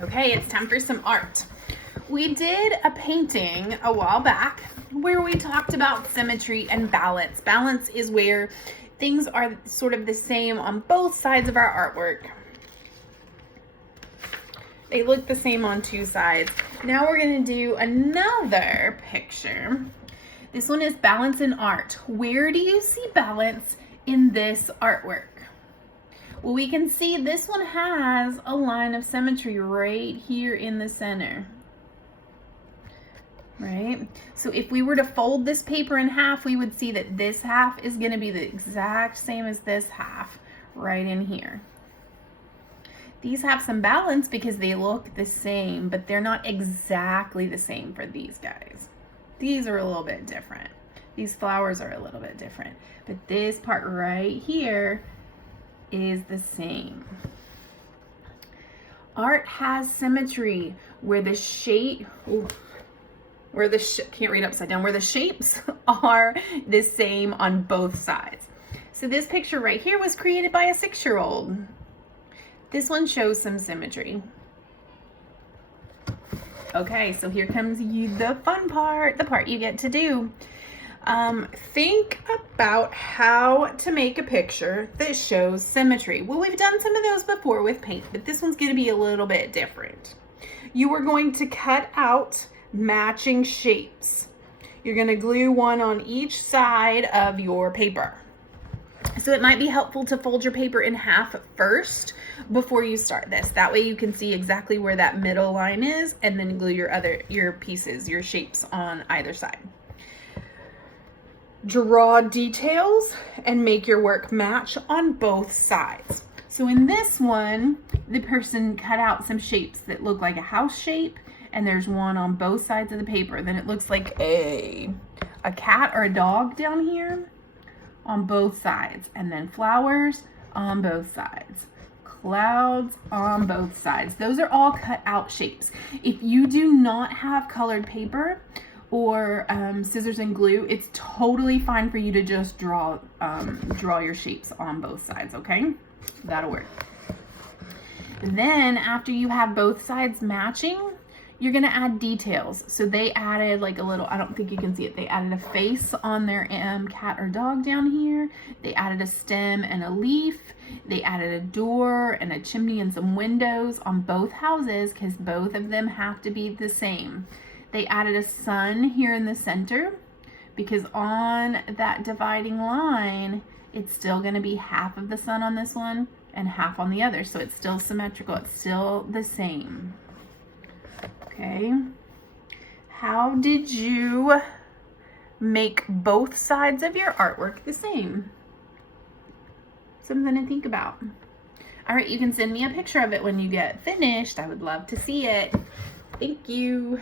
Okay, it's time for some art. We did a painting a while back where we talked about symmetry and balance. Balance is where things are sort of the same on both sides of our artwork. They look the same on two sides. Now we're gonna do another picture. This one is balance in art. Where do you see balance in this artwork? Well, we can see this one has a line of symmetry right here in the center. Right? So if we were to fold this paper in half, we would see that this half is going to be the exact same as this half right in here. These have some balance because they look the same, but they're not exactly the same for these guys. These are a little bit different. These flowers are a little bit different, but this part right here is the same. Art has symmetry where the shape, can't read upside down, where the shapes are the same on both sides. So this picture right here was created by a 6-year-old. This one shows some symmetry. Okay, so here comes the fun part, the part you get to do. Think about how to make a picture that shows symmetry. Well, we've done some of those before with paint, but this one's going to be a little bit different. You are going to cut out matching shapes. You're going to glue one on each side of your paper. So it might be helpful to fold your paper in half first before you start this. That way you can see exactly where that middle line is, and then glue your pieces, your shapes on either side. Draw details and make your work match on both sides. So in this one, the person cut out some shapes that look like a house shape, and there's one on both sides of the paper. Then it looks like a cat or a dog down here on both sides, and then flowers on both sides, clouds on both sides. Those are all cut out shapes. If you do not have colored paper or scissors and glue, it's totally fine for you to just draw your shapes on both sides, okay? That'll work. Then after you have both sides matching, you're gonna add details. So they added like a little, I don't think you can see it, they added a face on their cat or dog down here. They added a stem and a leaf. They added a door and a chimney and some windows on both houses because both of them have to be the same. They added a sun here in the center because on that dividing line, it's still going to be half of the sun on this one and half on the other. So it's still symmetrical. It's still the same. Okay. How did you make both sides of your artwork the same? Something to think about. All right, you can send me a picture of it when you get finished. I would love to see it. Thank you.